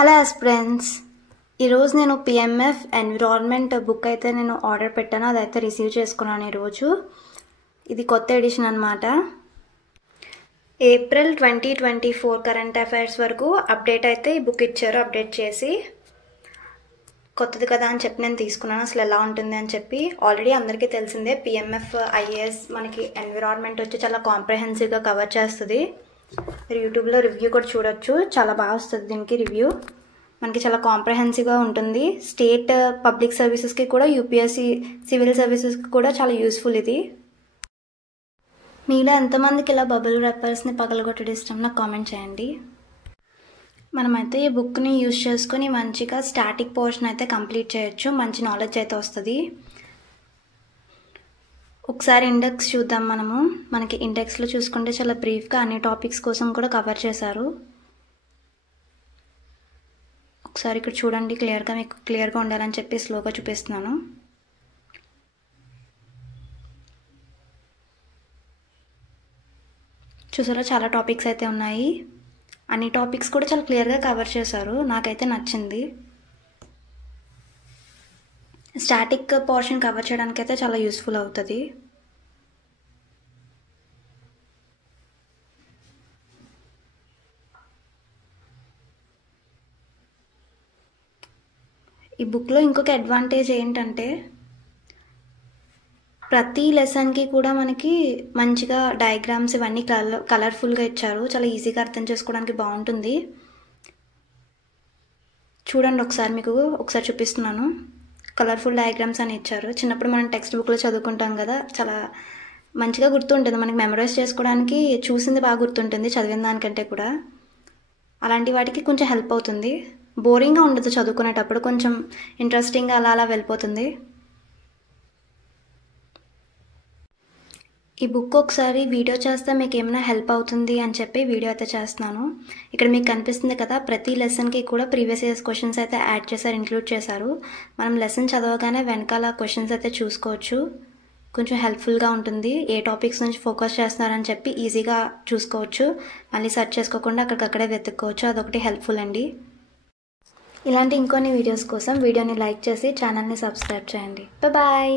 Hello aspirants, ఈరోజు నేను PMF environment book అయితే నేను ఆర్డర్ పెట్టాను. అదైతే రిసీవ్ చేసుకున్నాను ఈరోజు. ఇది కొత్త ఎడిషన్ అనమాట. ఏప్రిల్ 2024 కరెంట్ అఫైర్స్ వరకు అప్డేట్ అయితే ఈ బుక్ ఇచ్చారు. అప్డేట్ చేసి కొత్తది కదా అని చెప్పి నేను తీసుకున్నాను. అసలు ఎలా ఉంటుంది అని చెప్పి. ఆల్రెడీ అందరికీ తెలిసిందే, పిఎంఎఫ్ ఐఏఎస్ మనకి ఎన్విరాన్మెంట్ వచ్చి చాలా కాంప్రహెన్సివ్గా కవర్ చేస్తుంది. మీరు యూట్యూబ్లో రివ్యూ కూడా చూడొచ్చు, చాలా బాగా వస్తుంది దీనికి రివ్యూ. మనకి చాలా కాంప్రహెన్సివ్గా ఉంటుంది. స్టేట్ పబ్లిక్ సర్వీసెస్కి కూడా, యూపీఎస్సీ సివిల్ సర్వీసెస్కి కూడా చాలా యూస్ఫుల్ ఇది. మీలో ఎంతమందికి ఇలా బబుల్ ర్యాపర్స్ని పగలగొట్టడం ఇష్టం నాకు కామెంట్ చేయండి. మనమైతే ఈ బుక్ని యూజ్ చేసుకొని మంచిగా స్టాటిక్ పోర్షన్ అయితే కంప్లీట్ చేయొచ్చు. మంచి నాలెడ్జ్ అయితే వస్తుంది. ఒకసారి ఇండెక్స్ చూద్దాం. మనకి ఇండెక్స్లో చూసుకుంటే చాలా బ్రీఫ్గా అన్ని టాపిక్స్ కోసం కూడా కవర్ చేశారు. ఒకసారి ఇక్కడ చూడండి, మీకు క్లియర్గా ఉండాలని చెప్పి స్లోగా చూపిస్తున్నాను. చూసారా, చాలా టాపిక్స్ అయితే ఉన్నాయి. అన్ని టాపిక్స్ కూడా చాలా క్లియర్గా కవర్ చేశారు. నాకైతే నచ్చింది. స్టాటిక్ పోర్షన్ కవర్ చేయడానికి అయితే చాలా యూస్ఫుల్ అవుతుంది. ఈ బుక్లో ఇంకొక అడ్వాంటేజ్ ఏంటంటే, ప్రతి లెసన్కి కూడా మనకి మంచిగా డయాగ్రామ్స్ ఇవన్నీ కలర్ఫుల్గా ఇచ్చారు. చాలా ఈజీగా అర్థం చేసుకోవడానికి బాగుంటుంది. చూడండి ఒకసారి, మీకు ఒకసారి చూపిస్తున్నాను. కలర్ఫుల్ డయాగ్రామ్స్ అని ఇచ్చారు. చిన్నప్పుడు మనం టెక్స్ట్ బుక్లో చదువుకుంటాం కదా, చాలా మంచిగా గుర్తుంటుంది. మనకి మెమరైజ్ చేసుకోవడానికి చూసింది బాగా గుర్తుంటుంది చదివిన దానికంటే కూడా. అలాంటి వాటికి కొంచెం హెల్ప్ అవుతుంది. బోరింగ్గా ఉండదు చదువుకునేటప్పుడు, కొంచెం ఇంట్రెస్టింగ్గా అలా వెళ్ళిపోతుంది. ఈ బుక్ ఒకసారి వీడియో చేస్తే మీకు ఏమైనా హెల్ప్ అవుతుంది అని చెప్పి వీడియో అయితే చేస్తున్నాను. ఇక్కడ మీకు కనిపిస్తుంది కదా, ప్రతి లెసన్కి కూడా ప్రీవియస్ ఇయర్స్ క్వశ్చన్స్ అయితే యాడ్ చేశారు, ఇంక్లూడ్ చేశారు. మనం లెసన్ చదవగానే వెనకాల క్వశ్చన్స్ అయితే చూసుకోవచ్చు. కొంచెం హెల్ప్ఫుల్గా ఉంటుంది. ఏ టాపిక్స్ నుంచి ఫోకస్ చేస్తున్నారని చెప్పి ఈజీగా చూసుకోవచ్చు. మళ్ళీ సెర్చ్ చేసుకోకుండా అక్కడికక్కడే వెతుక్కోవచ్చు. అదొకటి హెల్ప్ఫుల్ అండి. ఇలాంటి ఇంకొన్ని వీడియోస్ కోసం వీడియోని లైక్ చేసి ఛానల్ని సబ్స్క్రైబ్ చేయండి. బాయ్.